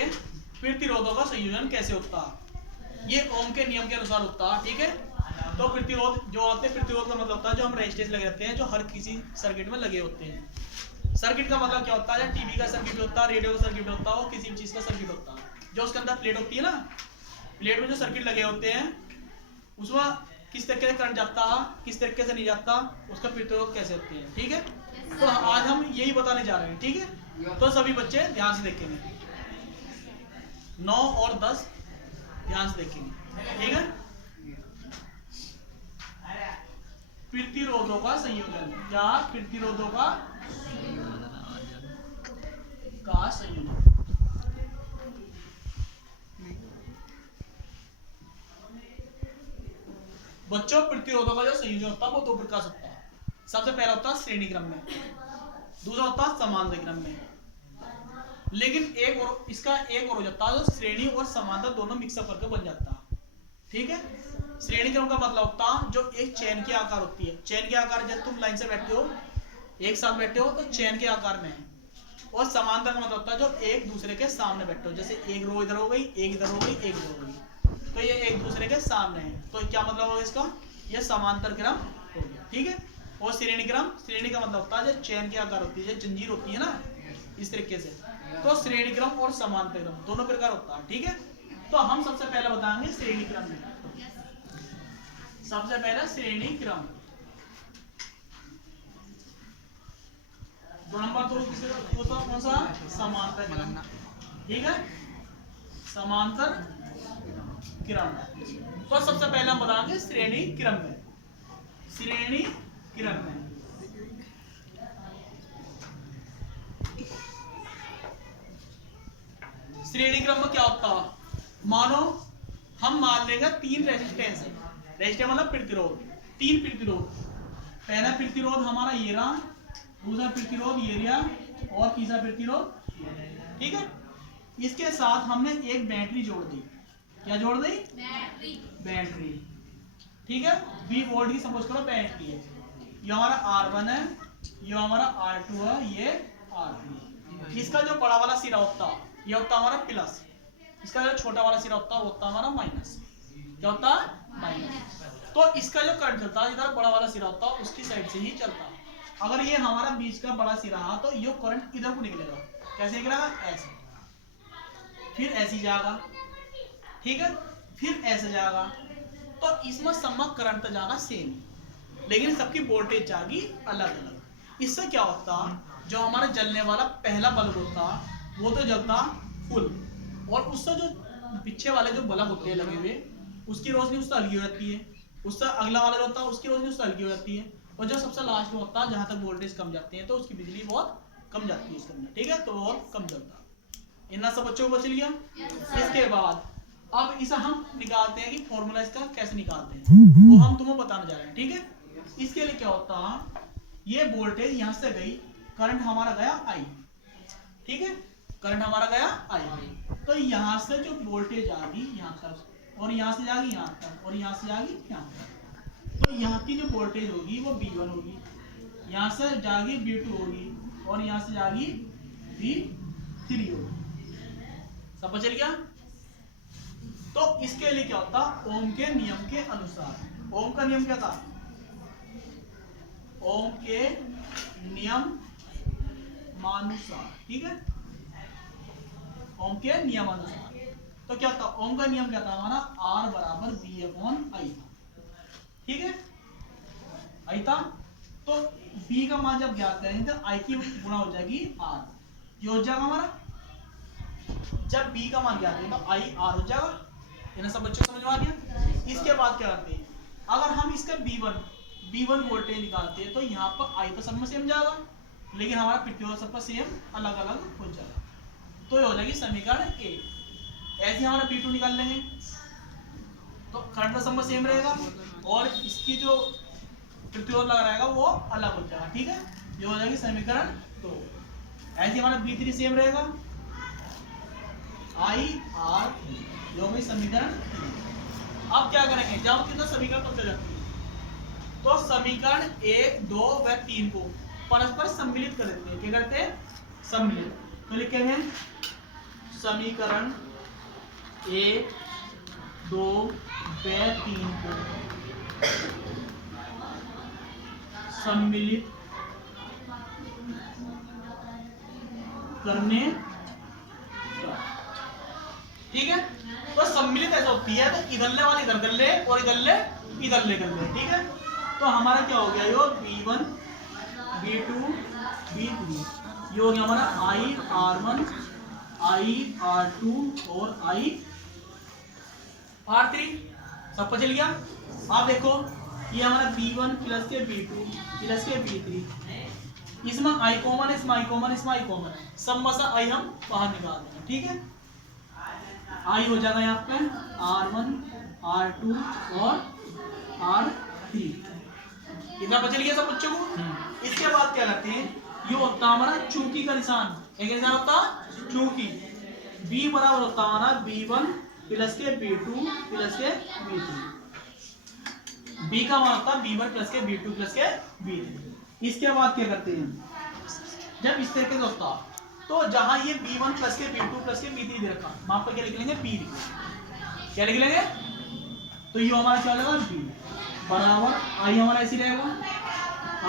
देखेंगे प्रतिरोधों का संयोजन कैसे होता है। ये ओम के नियम के अनुसार होता है, ठीक है। तो प्रतिरोध जो होते हैं, प्रतिरोध का मतलब होता है जो हम रेजिस्टेंस लगे रहते हैं, जो हर किसी सर्किट में लगे होते हैं। सर्किट का मतलब क्या होता है, टीवी का सर्किट होता है, रेडियो का सर्किट होता है, वो किसी भी चीज का सर्किट होता है। जो उसके अंदर प्लेट होती है ना, प्लेट में जो सर्किट लगे होते हैं उसमें किस तरीके से करंट जाता है, किस तरीके से नहीं जाता, उसका प्रतिरोध कैसे होते हैं, ठीक है। तो आज हम यही बताने जा रहे हैं, ठीक है। तो सभी बच्चे ध्यान से देखेंगे, 9 और 10 ध्यान से देखेंगे, ठीक है। प्रतिरोधों का संयोजन या प्रतिरोधों का संयोजन। बच्चों प्रतिरोधों का जो संयोजन होता है वो दो प्रकार से होता है। सबसे पहला होता है श्रेणी क्रम में, दूसरा होता है समांतर क्रम में। लेकिन एक और इसका एक और हो जाता है जो श्रेणी और समांतर दोनों मिक्सअप करके बन जाता है, ठीक है। श्रेणी क्रम का मतलब होता है जो एक चेन के आकार होती है। चेन के आकार जब तुम लाइन से बैठते हो, एक साथ बैठे हो तो चेन के आकार में है। और समांतर का मतलब होता है जो एक दूसरे के सामने बैठे हो, जैसे एक रो इधर हो गई, एक इधर हो गई, एक इधर हो गई, तो ये एक दूसरे के सामने है। तो क्या मतलब होगा इसका, ये समांतर क्रम हो गया, ठीक है। और श्रेणी क्रम, श्रेणी का मतलब होता है जो चेन के आकार होती है, जो जंजीर होती है ना, इस तरीके से। तो श्रेणी क्रम और समांतर क्रम दोनों प्रकार होता है, ठीक है। तो हम सबसे पहले बताएंगे श्रेणी क्रम में। सबसे पहले श्रेणी क्रम, 2 नंबर तो कौन सा, समांतर क्रम, ठीक है। समांतर क्रम। तो सबसे पहले हम बताएंगे श्रेणी क्रम में। श्रेणी क्रम में श्रेणी क्रम में क्या होता है, मानो हम मान लेंगे 3 रेजिस्टेंस है। रेजिस्टेंस मतलब प्रतिरोध, 3 प्रतिरोध। पहला प्रतिरोध हमारा ये रहा, दूसरा प्रतिरोध ये रहा, और तीसरा प्रतिरोध, ठीक है। इसके साथ हमने एक बैटरी जोड़ दी। क्या जोड़ दी, बैटरी, ठीक है। 20 वोल्ट की सपोज करो बैटरी है। ये हमारा R1 है, ये हमारा R2 है, ये R3। इसका जो बड़ा वाला सिरा होता है ये होता हमारा प्लस, इसका जो छोटा वाला सिरा होता है वो होता हमारा माइनस। क्या होता है, माइनस। तो इसका जो करंट चलता है, इधर बड़ा वाला सिरा होता है उसकी साइड से ही चलता है। अगर ये हमारा बीच का बड़ा सिरा है तो ये करंट इधर को निकलेगा। कैसे निकलेगा, ऐसे, फिर ऐसे जाएगा, ठीक है, फिर ऐसे जाएगा। तो इसमें सम्मक करंट तो जाएगा सेम, लेकिन सबकी वोल्टेज जाएगी अलग अलग। इससे क्या होता है, जो हमारा जलने वाला पहला बल्ब होता है वो तो जलता फुल, और उससे जो पीछे वाले जो बल्ब होते हैं लगे हुए, उसकी रोशनी उससे हल्की हो जाती है। उससे अगला वाला जो होता है उसकी रोशनी उससे हल्की हो जाती है। और जो सबसे लास्ट में होता है जहां तक वोल्टेज कम जाती है तो उसकी बिजली बहुत कम जाती है इसके अंदर, ठीक है। तो बहुत कम जलता है। इतना सब बच्चों को बच लिया। इसके बाद अब इसे हम निकालते हैं कि फॉर्मूला इसका कैसे निकालते हैं, वो हम तुम्हें बताने जा रहे हैं, ठीक है। इसके लिए क्या होता है, ये वोल्टेज यहां से गई, करंट हमारा गया I, ठीक है। करंट हमारा गया I, तो यहां से जो वोल्टेज आ गई यहां तक, और यहां से जाएगी यहां तक, और यहां से जाएगी यहां तक। तो यहाँ की जो वोल्टेज होगी वो V1 होगी, यहाँ से जाएगी V2 होगी, और यहाँ से जाएगी V3 होगी। सब बच गया। तो इसके लिए क्या होता, ओम के नियम के अनुसार। ओम का नियम क्या था, ओम के नियम मानुसार, ठीक है। ओम के नियमानुसार तो क्या था, ओम का नियम क्या था हमारा, R बराबर V/I था, ठीक है, I था। तो B का मान जब ज्ञात करेंगे तो I की गुणा हो जाएगी R, ये हो जाएगा हमारा। जब B का मान ज्ञात करेंगे तो I R हो जाएगा। इन्हें सब बच्चों समझ में आ गया। इसके बाद क्या करते हैं, अगर हम इसका B1 वोल्टेज निकालते हैं तो यहाँ पर I तो सब में सेम जाएगा, लेकिन हमारा प्रतिरोध सबका सेम अलग अलग हो जाएगा। तो ये हो जाएगी समीकरण A। ऐसे हमारा B2 निकाल लेंगे तो करंट का सब सेम रहेगा, और इसकी जो प्रतिरोध लगा रहेगा वो अलग हो जाएगा, ठीक है। ये हो जाएगी समीकरण 2। ऐसे हमारा B3 सेम रहेगा, I R, जो होगी समीकरण 3। अब क्या करेंगे, जब कितना समीकरण पता जाती है तो समीकरण 1, 2 व 3 को परस्पर सम्मिलित कर देते हैं। क्या करते हैं, सम्मिलित। तो लिखेंगे समीकरण 1, 2 व 3 को सम्मिलित करने का। ठीक है, तो सम्मिलित ऐसा होती है तो इधरले वाले इधर कर ले और इधरले इधर ले कर ले। ठीक है, तो हमारा क्या हो गया यो B1 B2 B3, ये हो गया हमारा I R1 I R2 और I R3। सब पता चल गया। आप देखो ये हमारा B1 प्लस के B2 प्लस के B3, इसमें I कॉमन है, इसमें I कॉमन, इसमें I कॉमन, सब में से I हम बाहर निकाल देंगे। ठीक है, I हो जाएगा यहाँ पे R1 R2 और R3। इतना पता चल गया सब बच्चों को। इसके बाद क्या करते हैं, ये होता है हमारा चूकी का निशान। एक निशान होता है चूकी। B बराबर होता है हमारा B1 प्लस के B2 प्लस के B3। B का मान होता है B1 प्लस के B2 प्लस के B3। इसके बाद क्या करते हैं, जब इस तरीके से होता तो जहां ये B1 प्लस के B2 प्लस के B3 दे रखा, वहां पर क्या लिख लेंगे, B लिख लेंगे। क्या लिख लेंगे, तो ये हमारा क्या हो जाएगा B बराबर I हमारा ऐसे रहेगा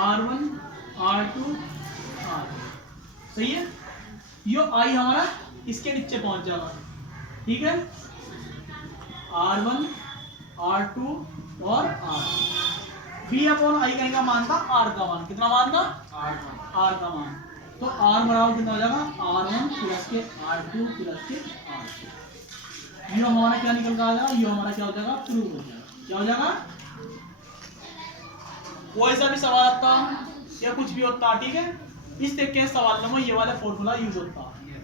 R1 R2 R। सही है, यो I हमारा इसके नीचे पहुंच जाएगा। ठीक है, R1 R2 और R। B अपॉन I कहीं का मान था R का मान, कितना मान था R का मान, तो R बराबर कितना हो जाएगा R1 प्लस के R2 प्लस के R। ये हमारा क्या निकल कर आ जाएगा, ये हमारा क्या हो जाएगा प्रूव हो जाएगा। क्या हो जाएगा, कोई सा भी सवाल आता या कुछ भी होता, ठीक है, इस तरीके के सवालों में ये वाला फॉर्मूला यूज होता।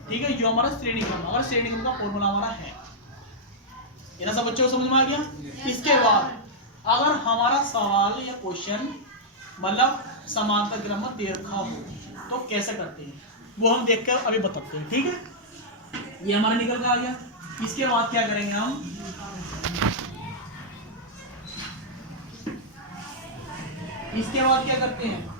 ठीक है, जो हमारा श्रेणी क्रम, अगर श्रेणी क्रम का फॉर्मूला हमारा है, ये ना सब बच्चों को समझ में आ गया। इसके बाद अगर हमारा सवाल या क्वेश्चन मतलब समांतर क्रम में दे रखा हो तो कैसे करते हैं वो हम देखकर अभी बताते हैं। ठीक है, ये हमारा निकल कर आ गया। इसके बाद क्या करेंगे हम, इसके बाद क्या करते हैं,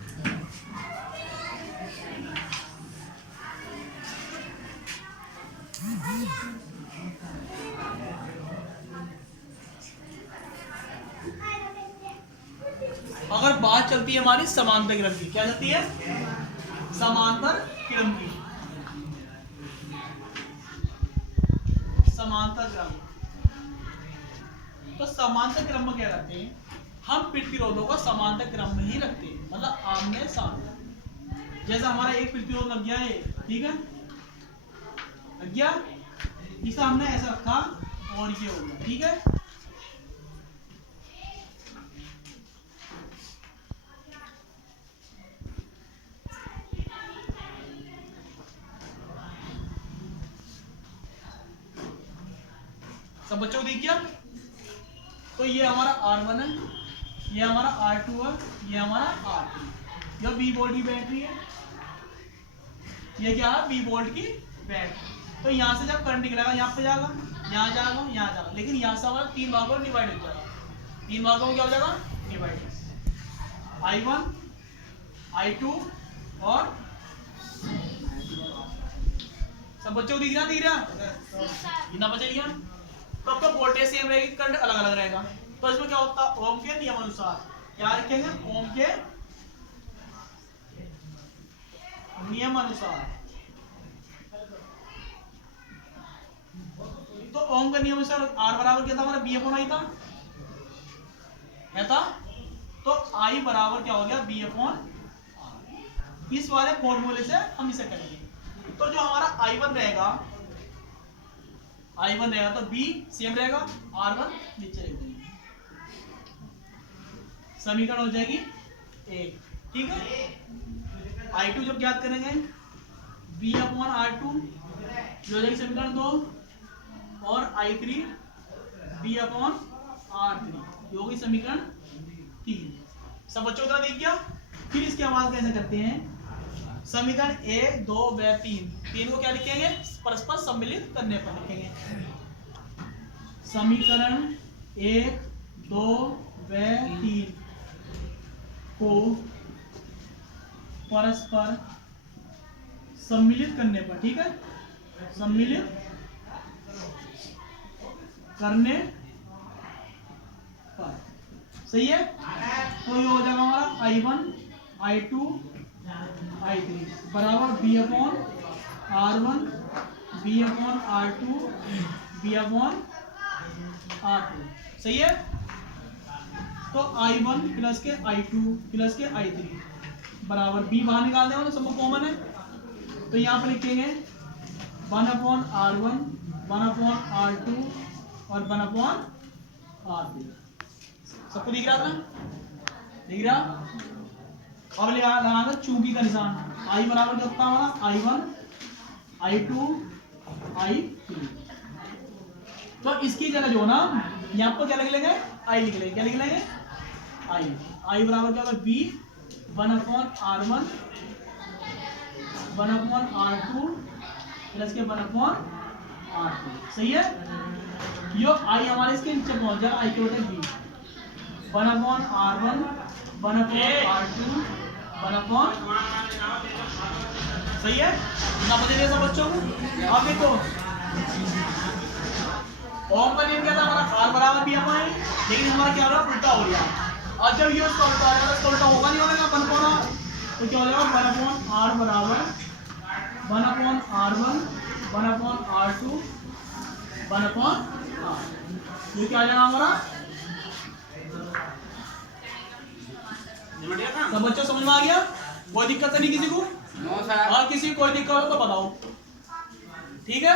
अगर बात चलती है हमारी समांतर क्रम की, क्या चलती है, समांतर क्रम की, समांतर क्रम। तो समांतर क्रम में क्या करते हैं, हम प्रतिरोधों को समांतर क्रम में ही रखते हैं, मतलब आमने सामने। जैसा हमारा एक प्रतिरोध लग गया है, ठीक है, लग गया, इसे हमने ऐसा रखा और ये हो गया। ठीक है, सब बच्चों को दिख गया। तो ये हमारा R1 है, ये हमारा R2 है, ये हमारा R3। यह B वोल्ट की बैटरी है, ये क्या है, B वोल्ट की बैटरी। तो यहाँ से जब करंट निकलेगा यहाँ पे जाएगा, यहाँ जाएगा, यहाँ जाएगा, लेकिन यहाँ से हमारा 3 भागों में डिवाइड हो जाएगा। 3 भागों में क्या हो जाएगा, डिवाइड। I1 I2 और सब बच्चों को दिख रहा इतना बचा लिया। तो आपका वोल्टेज सेम रहेगी, करंट अलग अलग रहेगा। तो इसमें क्या होता है, ओम के नियम अनुसार क्या रखेंगे, ओम के नियम अनुसार। तो ओम के नियम अनुसार R बराबर क्या था हमारा, B अपॉन I था, है था। तो I बराबर क्या हो गया, B अपॉन R। इस वाले फॉर्मूले से हम इसे करेंगे। तो जो हमारा I1 रहेगा, I1 रहेगा तो B सेम रहेगा, R1 नीचे रख देंगे, समीकरण हो जाएगी 1। ठीक है, I2 जब ज्ञात करेंगे B अपॉन R2 जो हो जाएगी समीकरण 2, और I3 B अपॉन R3 जो होगी समीकरण 3। सब बच्चों को दिख गया। फिर इसके बाद कैसे करते हैं, समीकरण 1 2 व 3 को क्या लिखेंगे, परस्पर सम्मिलित करने पर लिखेंगे। समीकरण 1 2 व 3 को परस्पर सम्मिलित करने पर, ठीक है, सम्मिलित करने पर। सही है, तो ये हो जाएगा हमारा I1 I2 I3 बराबर B/R1 B/R2 B/R2। सही है, तो I1 प्लस के I2 प्लस के I3 बराबर B बाहर निकाल देंगे, सब कॉमन है, तो यहाँ पर लिखेंगे 1/R1 1/R2 और 1/R3। सबको दिख रहा था, दिख रहा। अब लगाना चूंकि का निशान, I बराबर क्या होता है हमारा I1 I2 I3। तो इसकी जगह जो ना यहाँ पर क्या लिख लेंगे I लिख लेंगे, क्या लिख लेंगे I बराबर क्या होगा B 1/R1 1/R2 प्लस के 1/R3। सही है, यो I हमारे इसके नीचे पहुंच जाएगा, I के बटे B 1/R1 1/R2 1/। सही है, इतना पता नहीं सब बच्चों को। अब देखो ओम का नियम क्या था हमारा R बराबर B है, लेकिन हमारा क्या हो रहा है उल्टा हो रहा है। और जब ये उसका उल्टा आएगा तो उल्टा होगा नहीं, होगा 1/R, तो क्या हो जाएगा 1/R बराबर 1/R1 1/R2 1/R। ये क्या आ जाएगा हमारा, सब बच्चों समझ में आ गया? कोई दिक्कत नहीं किसी को? और किसी को कोई दिक्कत हो तो बताओ, ठीक है।